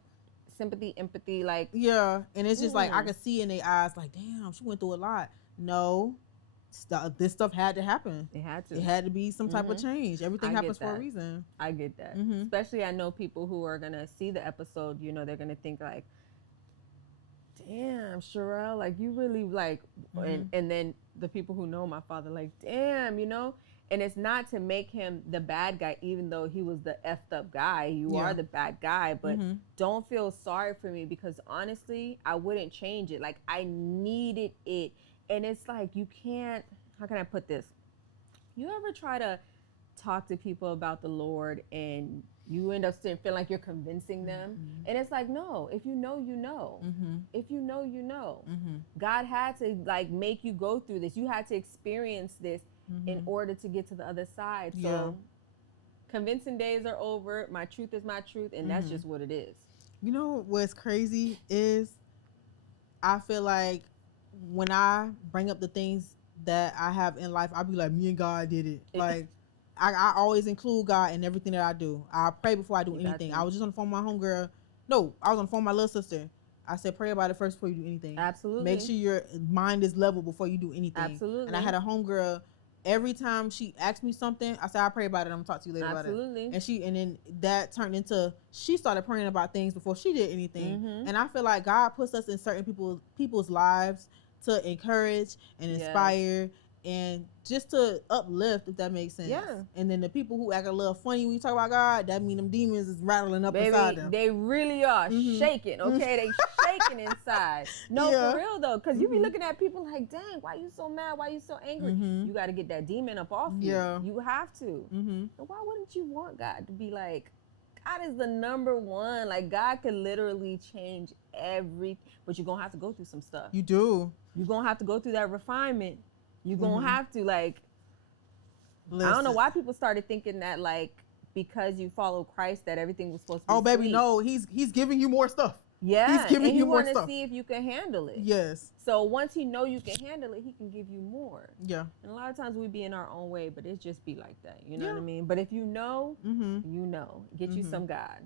sympathy, empathy, like. Yeah, and it's just like I could see in their eyes like, damn, she went through a lot. No, this stuff had to happen. It had to. It had to be some type of change. Everything happens for a reason. I get that. Especially I know people who are going to see the episode, you know, they're going to think like, damn, Sherelle, like you really like, and then the people who know my father like, damn, you know, and it's not to make him the bad guy, even though he was the effed up guy. You are the bad guy, but don't feel sorry for me because honestly, I wouldn't change it. Like I needed it. And it's like, you can't, how can I put this? You ever try to talk to people about the Lord and you end up feeling like you're convincing them? And it's like, no, if you know, you know. If you know, you know. God had to like make you go through this. You had to experience this in order to get to the other side. So convincing days are over. My truth is my truth. And that's just what it is. You know what's crazy is I feel like when I bring up the things that I have in life, I'll be like, me and God did it. Like, I always include God in everything that I do. I pray before I do anything. I was just on the phone with my homegirl. No, I was on the phone with my little sister. I said, pray about it first before you do anything. Absolutely. Make sure your mind is level before you do anything. Absolutely. And I had a homegirl, every time she asked me something, I said, I'll pray about it. I'm going to talk to you later about it. Absolutely. And then that turned into, she started praying about things before she did anything. And I feel like God puts us in certain people's lives to encourage and inspire and just to uplift, if that makes sense. Yeah. And then the people who act a little funny when you talk about God, that mean them demons is rattling up inside them. They really are shaking, okay? They shaking inside. No, for real though, because you be looking at people like, dang, why you so mad? Why you so angry? You got to get that demon up off you. Yeah. You have to. And why wouldn't you want God to be like, God is the number one. Like God could literally change everything, but you're going to have to go through some stuff. You do. You're going to have to go through that refinement. You're going to have to like, listen. I don't know why people started thinking that like, because you follow Christ that everything was supposed to be Oh, baby, sweet. no, he's giving you more stuff. Yeah. He's giving you more stuff. And he want to see if you can handle it. Yes. So once he know you can handle it, he can give you more. Yeah. And a lot of times we be in our own way, but it just be like that. You know what I mean? But if you know, you know. Get you some God.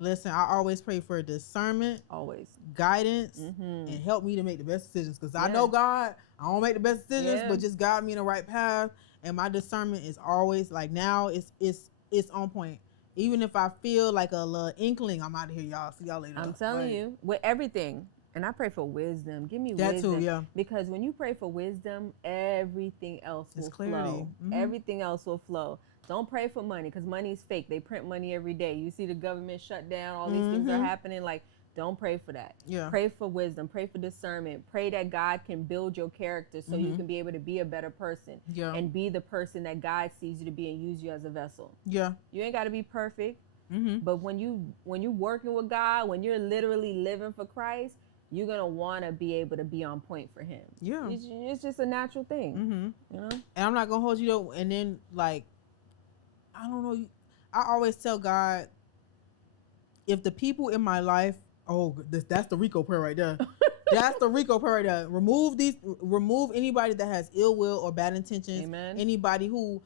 Listen, I always pray for discernment, always guidance, and help me to make the best decisions. Because I know God, I don't make the best decisions, but just guide me in the right path. And my discernment is always like now it's on point. Even if I feel like a little inkling, I'm out of here, y'all. See y'all later. I'm telling you, with everything. And I pray for wisdom. Give me that wisdom. Too, yeah. Because when you pray for wisdom, everything else will flow. Everything else will flow. Don't pray for money because money is fake. They print money every day. You see the government shut down. All these things are happening. Like, don't pray for that. Yeah. Pray for wisdom. Pray for discernment. Pray that God can build your character so you can be able to be a better person and be the person that God sees you to be and use you as a vessel. Yeah. You ain't got to be perfect. But when you working with God, when you're literally living for Christ, you're going to want to be able to be on point for him. Yeah. It's just a natural thing. You know? And I'm not going to hold you though. And then like, I don't know. I always tell God, if the people in my life, that's the Rico prayer right there. That's the RICO part right there. Remove anybody that has ill will or bad intentions. Amen. Anybody who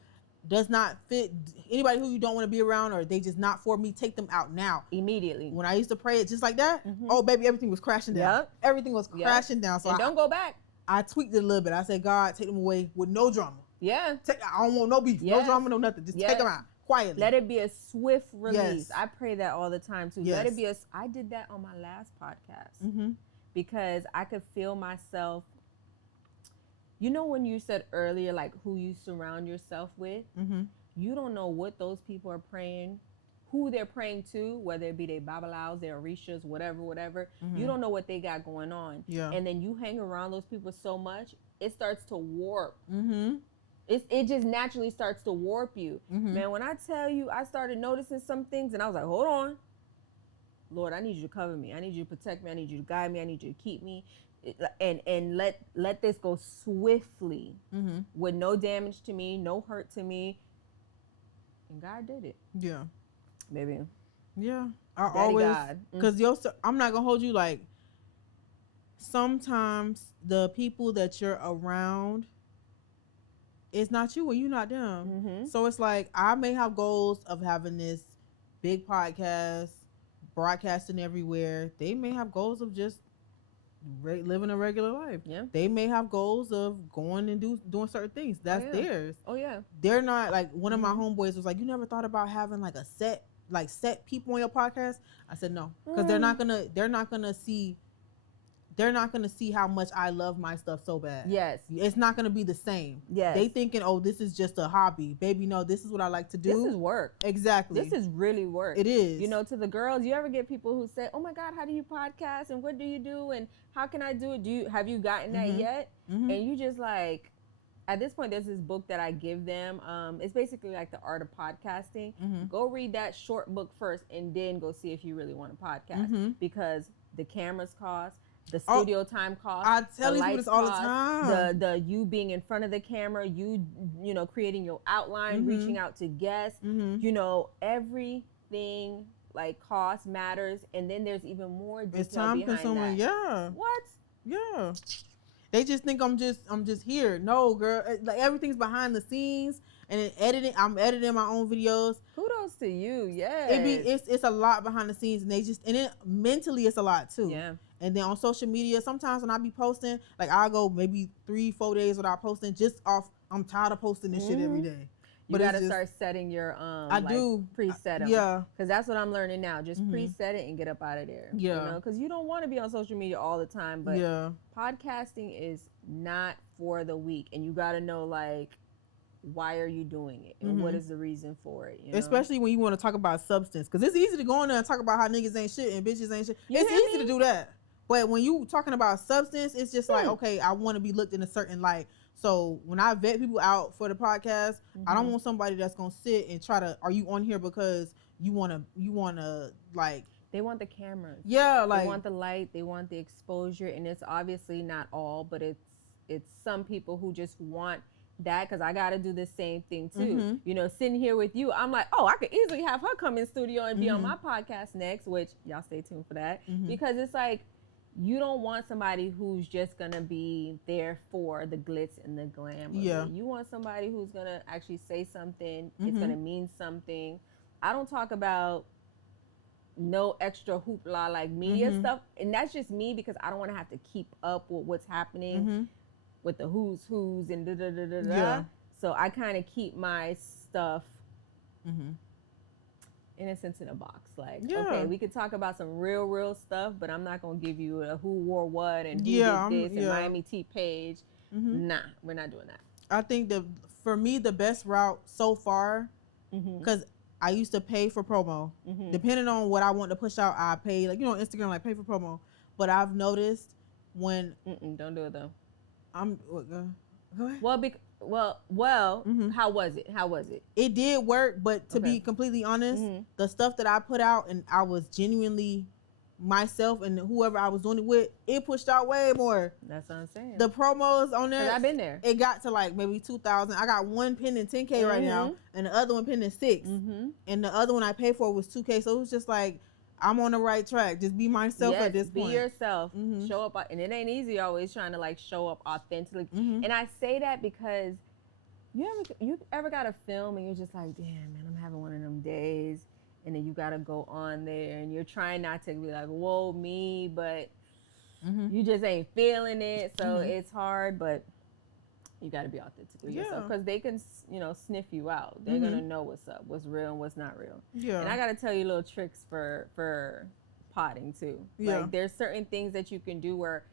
does not fit, anybody who you don't want to be around, or they just not for me, take them out now. Immediately. When I used to pray it just like that, oh baby, everything was crashing down. Yep. Everything was crashing down. So and don't go back. I tweaked it a little bit. I said, God, take them away with no drama. Yeah. I don't want no beef, no drama, no nothing. Just take them out quietly. Let it be a swift release. I pray that all the time too. Let it be I did that on my last podcast because I could feel myself. You know, when you said earlier, like who you surround yourself with, you don't know what those people are praying, who they're praying to, whether it be their babalaos, their orishas, whatever. You don't know what they got going on. Yeah. And then you hang around those people so much, it starts to warp. It just naturally starts to warp you. Man, when I tell you, I started noticing some things and I was like, hold on. Lord, I need you to cover me. I need you to protect me. I need you to guide me. I need you to keep me. And let this go swiftly with no damage to me, no hurt to me. And God did it. Yeah. Baby. Yeah. I always, because I'm not going to hold you, like, sometimes the people that you're around, it's not you and you're not them. So it's like, I may have goals of having this big podcast, broadcasting everywhere. They may have goals of just living a regular life. Yeah. They may have goals of going and doing certain things. That's theirs. Oh yeah. They're not like, one of my homeboys was like, you never thought about having like a set people on your podcast? I said no, because they're not gonna see how much I love my stuff so bad. Yes. It's not gonna be the same. Yes. They thinking, oh, this is just a hobby. Baby, no, this is what I like to do. This is work. Exactly. This is really work. It is. You know, to the girls, you ever get people who say, oh my God, how do you podcast? And what do you do? And how can I do it? Have you gotten that yet? And you just like, at this point, there's this book that I give them. It's basically like the art of podcasting. Go read that short book first and then go see if you really want to podcast, because the cameras cost, the studio time cost. I tell you this all the time. The you being in front of the camera, you know, creating your outline, reaching out to guests, you know, everything like cost matters, and then there's even more detail it's time behind consuming. That. Yeah. What? Yeah. They just think I'm just here. No, girl. Like, everything's behind the scenes, and then editing. I'm editing my own videos. Kudos to you. Yeah. It's a lot behind the scenes, and then mentally it's a lot too. Yeah. And then on social media, sometimes when I be posting, like I'll go maybe 3-4 days without posting, just off. I'm tired of posting this shit every day. You gotta start setting your preset them. Yeah, because that's what I'm learning now. Just preset it and get up out of there. Yeah, you know, because you don't want to be on social media all the time. But podcasting is not for the weak, and you gotta know like, why are you doing it, and what is the reason for it? You know? Especially when you want to talk about substance, because it's easy to go in there and talk about how niggas ain't shit and bitches ain't shit. It's easy to do that, but when you talking about substance, it's just like, okay, I want to be looked in a certain light. So when I vet people out for the podcast, I don't want somebody that's gonna sit and try to, are you on here because you wanna like, they want the cameras. Yeah, like, they want the light, they want the exposure, and it's obviously not all, but it's some people who just want that, because I gotta do the same thing too. You know, sitting here with you, I'm like, oh, I could easily have her come in studio and be on my podcast next, which y'all stay tuned for that, because it's like, you don't want somebody who's just gonna be there for the glitz and the glam. Yeah. You want somebody who's gonna actually say something. It's gonna mean something. I don't talk about no extra hoopla like media stuff, and that's just me because I don't want to have to keep up with what's happening with the who's and da da da da da. Yeah. So I kind of keep my stuff in a sense in a box. Like, okay, we could talk about some real stuff, but I'm not gonna give you a who wore what and who did this and Miami Tea page. Nah, we're not doing that. I think for me the best route so far, because I used to pay for promo. Depending on what I want to push out, I pay, like, you know, Instagram, like, pay for promo. But I've noticed when don't do it though. Go ahead. Well, how was it? It did work, but to be completely honest, the stuff that I put out and I was genuinely myself and whoever I was doing it with, it pushed out way more. That's what I'm saying. The promos on there, I've been there. It got to like maybe 2,000. I got one pending 10K right now, and the other one pending 6, and the other one I paid for was 2K. So it was just like, I'm on the right track. Just be myself at this point. Be yourself. Show up, and it ain't easy always trying to like show up authentically. And I say that because you ever got a film and you're just like, damn man, I'm having one of them days, and then you gotta go on there and you're trying not to be like, whoa me, but you just ain't feeling it, so it's hard, but you got to be authentic with yourself, because they can, sniff you out. They're going to know what's up, what's real and what's not real. Yeah. And I got to tell you little tricks for potting too. Yeah. Like there's certain things that you can do where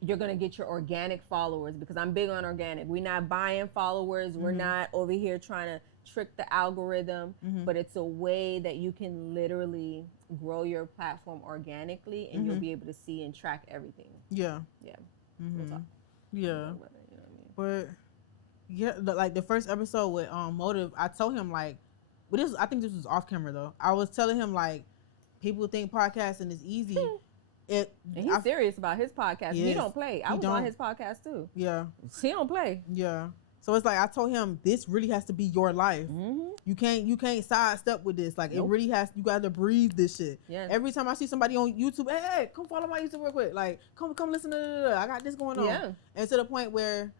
you're going to get your organic followers, because I'm big on organic. We're not buying followers. We're not over here trying to trick the algorithm, but it's a way that you can literally grow your platform organically, and you'll be able to see and track everything. Yeah. Yeah. We'll talk. Yeah, you know what I mean? But yeah, like the first episode with Motive, I told him like, but I think this was off camera though. I was telling him like, people think podcasting is easy. And he's serious about his podcast. Yes, he don't play. I was on his podcast too. Yeah, he don't play. Yeah. So it's like I told him, this really has to be your life. You can't sidestep with this. Like it really has. You got to breathe this shit. Yes. Every time I see somebody on YouTube, hey, come follow my YouTube real quick. Like come listen to. I got this going on. Yeah. And to the point where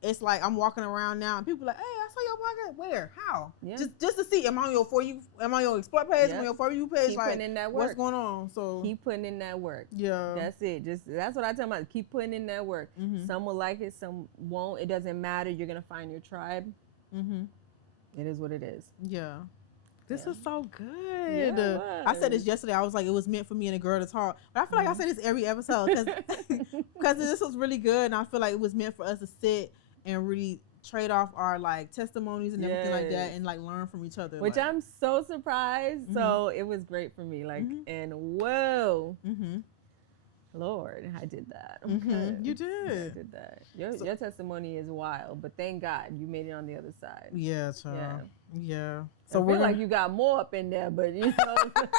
it's like I'm walking around now and people are like, hey, I saw your podcast. Where? How? Yeah. Just to see. Am I on your For You? Am I on your Explore page? Am I on your For You page? Keep like, putting in that work. What's going on? So keep putting in that work. Yeah. That's it. That's what I tell them. Keep putting in that work. Some will like it, some won't. It doesn't matter. You're gonna find your tribe. It is what it is. Yeah. This is so good. Yeah, I said this yesterday. I was like, it was meant for me and a girl to talk. But I feel like I say this every episode because this was really good, and I feel like it was meant for us to sit and really trade off our like testimonies and everything like that, and like learn from each other. Which like, I'm so surprised. So it was great for me. Like, and whoa, Lord, I did that. You did. I did that. Your testimony is wild, but thank God you made it on the other side. Yeah, child. Yeah. So I feel like you got more up in there, but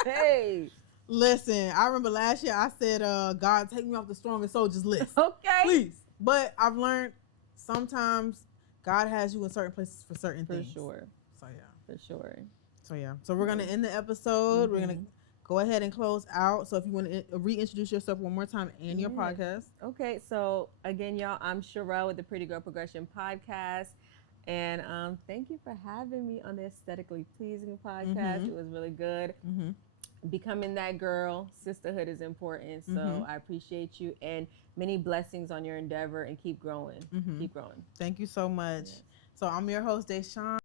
hey. Listen, I remember last year I said, God, take me off the strongest soldiers list. Okay. Please. But I've learned sometimes God has you in certain places for certain things. For sure. So yeah. For sure. So yeah. So we're gonna end the episode. We're gonna go ahead and close out. So if you want to reintroduce yourself one more time and your podcast. Okay. So again, y'all, I'm Sherelle with the Pretty Girl Progression Podcast. And thank you for having me on the Aesthetically Pleasing podcast. It was really good. Becoming that girl, sisterhood is important. So I appreciate you, and many blessings on your endeavor, and keep growing. Keep growing. Thank you so much. Yes. So I'm your host, Deshawn.